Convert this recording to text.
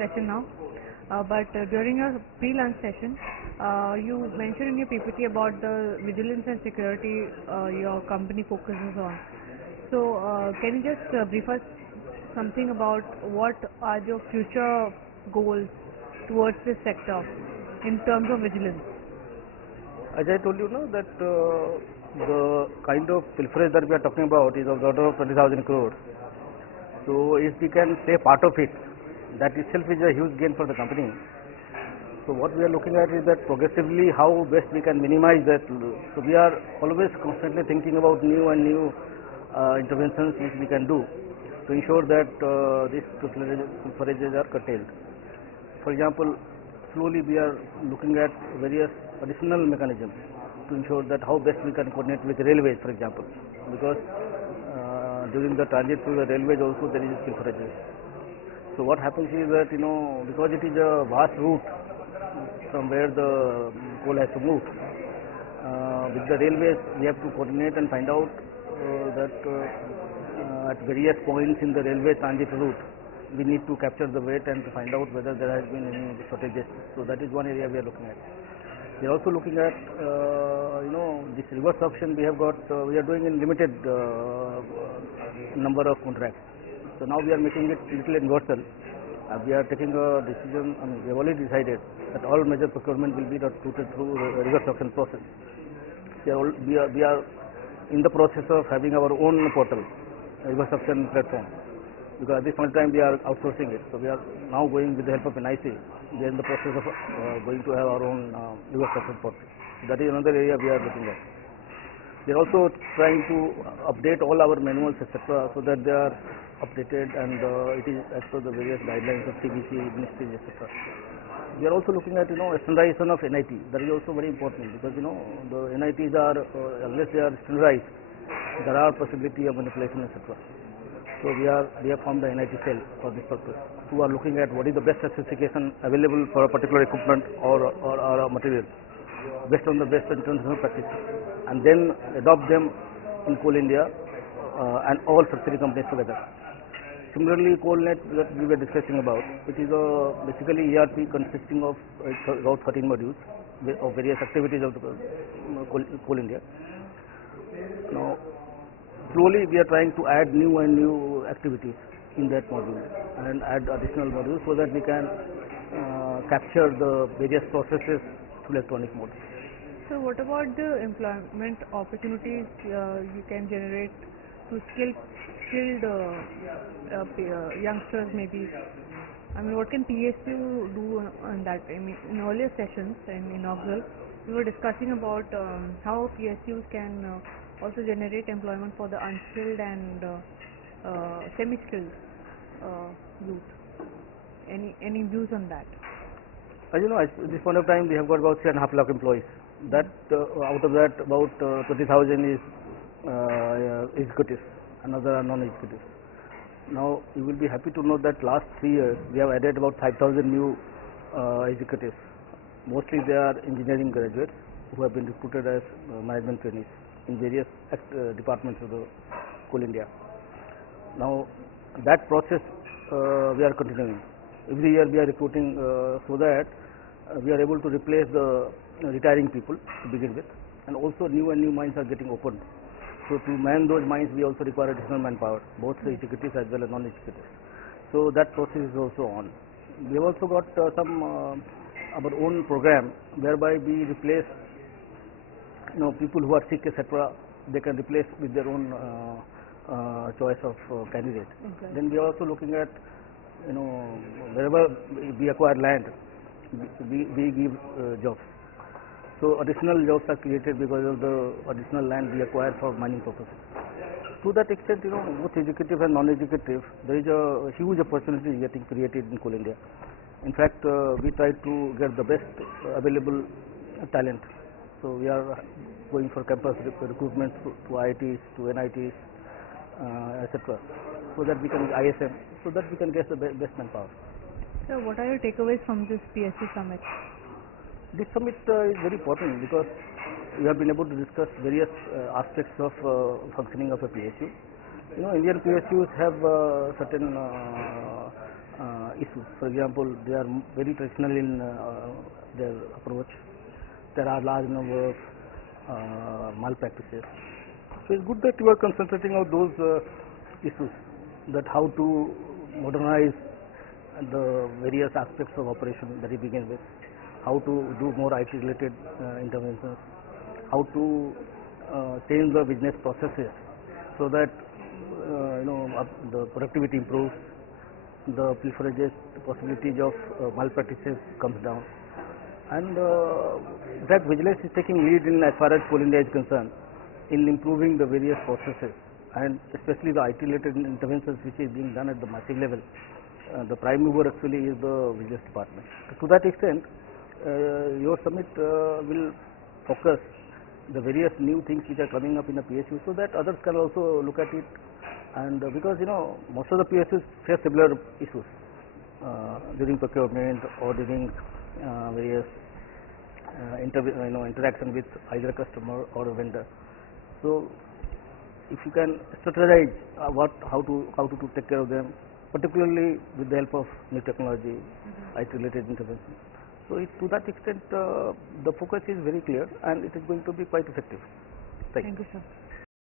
session now. But during your pre-lunch session, you mentioned in your PPT about the vigilance and security your company focuses on. So, can you just brief us something about what are your future goals towards this sector in terms of vigilance? As I told you now that the kind of pilferage that we are talking about is of the order of 20,000 crores. So if we can say part of it, that itself is a huge gain for the company. So what we are looking at is that progressively how best we can minimize that. So we are always constantly thinking about new and new interventions which we can do to ensure that these pilferages are curtailed. For example, slowly we are looking at various additional mechanisms to ensure that how best we can coordinate with railways, for example, because during the transit through the railways also there is pilferages. So what happens is that because it is a vast route from where the coal has to move, with the railways we have to coordinate and find out that at various points in the railway transit route we need to capture the weight and to find out whether there has been any shortages. So that is one area we are looking at. We are also looking at this reverse auction we have got. We are doing in limited number of contracts. So now we are making it little universal. We are taking a decision. We have already decided that all major procurement will be routed through the reverse auction process. We are in the process of having our own portal, reverse auction platform. Because at this point in time we are outsourcing it. So we are now going with the help of NIC. We are in the process of going to have our own reverse auction portal. So that is another area we are looking at. We are also trying to update all our manuals, etc., so that they are updated and it is as per the various guidelines of CBC, ministries, etc. We are also looking at standardization of NIT. That is also very important because the NITs are unless they are standardized, there are possibility of manipulation, etc. So we have formed the NIT cell for this purpose, who are looking at what is the best specification available for a particular equipment or a material based on the best international practice, and then adopt them in Coal India and all subsidiary companies together. Similarly, CoalNet that we were discussing about, it is basically ERP consisting of about 13 modules of various activities of the Coal India. Now, slowly we are trying to add new and new activities in that module and add additional modules so that we can capture the various processes through electronic mode. So what about the employment opportunities you can generate to skilled youngsters maybe? I mean, what can PSU do on that? I mean, in earlier sessions in Oxal, we were discussing about how PSUs can also generate employment for the unskilled and semi-skilled youth. Any views on that? As you know, at this point of time we have got about 3.5 lakh employees. That out of that about 20,000 is executives, another are non-executives. Now you will be happy to know that last 3 years we have added about 5,000 new executives. Mostly they are engineering graduates who have been recruited as management trainees in various departments of the Coal India. Now that process we are continuing. Every year we are recruiting so that we are able to replace the retiring people to begin with, and also new and new mines are getting opened. So to man those mines we also require additional manpower, both the executives as well as non-executives. So that process is also on. We have also got some our own program whereby we replace people who are sick, etc. They can replace with their own choice of candidate. Okay. Then we are also looking at wherever we acquire land, we give jobs. So additional jobs are created because of the additional land we acquire for mining purposes. To that extent, both executive and non-executive, there is a huge opportunity getting created in Coal India. In fact, we try to get the best available talent. So we are going for campus recruitment to IITs, to NITs, etc. So that we can ISM, so that we can get the best manpower. So what are your takeaways from this PSU summit? This summit is very important because we have been able to discuss various aspects of functioning of a PSU. Indian PSUs have certain issues. For example, they are very traditional in their approach. There are large number of malpractices. So it's good that you are concentrating on those issues, that how to modernize the various aspects of operation that you begin with, how to do more IT related interventions, how to change the business processes so that the productivity improves, the pilferages, the possibilities of malpractices comes down, and that Vigilance is taking lead in as far as Coal India is concerned in improving the various processes, and especially the IT related interventions which is being done at the massive level. The prime mover actually is the Vigilance department. To that extent, your summit will focus the various new things which are coming up in the PSU, so that others can also look at it. And because most of the PSUs face similar issues during procurement or during various interaction with either a customer or a vendor. So if you can strategize how to take care of them, particularly with the help of new technology, IT related intervention. So to that extent, the focus is very clear and it is going to be quite effective. Thank you, sir.